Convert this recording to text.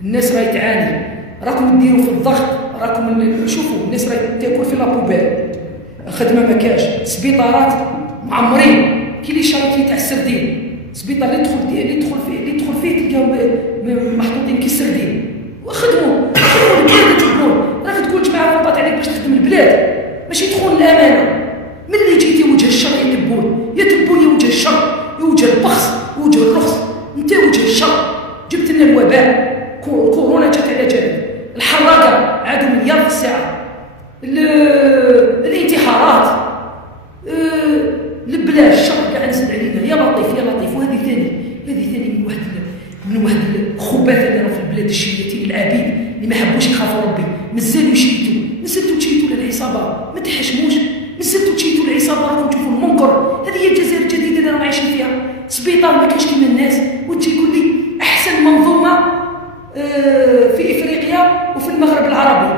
الناس راهي تعاني، راكم ديروا في الضغط، راكم شوفوا الناس راهي تاكل في لابوبال، خدمه ما كاش، سبيطارات معمرين، كي لي شاركي تاع السردين، سبيطار اللي تدخل فيه تلقاهم محطوطين كي السردين، وخدموا البلاد تبون، راك تقول جماعه رباط عليك باش تخدم البلاد، ماشي تخون الامانه. ملي جيتي وجه الشر يتبون يا وجه الشر، يا وجه البخس، وجه الرخص، انت وجه الشر، جبت لنا الوباء، كورونا جات على جالك، الحراقه عادوا مليار في الساعه، الانتحارات، البلا الشر قاعد نزل علينا، يا لطيف يا لطيف. وهذه ثاني من واحد الخباثه اللي راهو في البلاد الشياتين العبيد اللي ما حبوش يخافوا ربي، مازالوا تشيتوا للعصابه، ما تحشموش، مازالوا تشيتوا للعصابه، راكم تشوفوا المنكر. هذه هي الجزائر الجديده اللي راهم عايشين فيها، سبيطار ما كاينش كيما الناس، وتجي تقول لي احسن منظومه في افريقيا وفي المغرب العربي.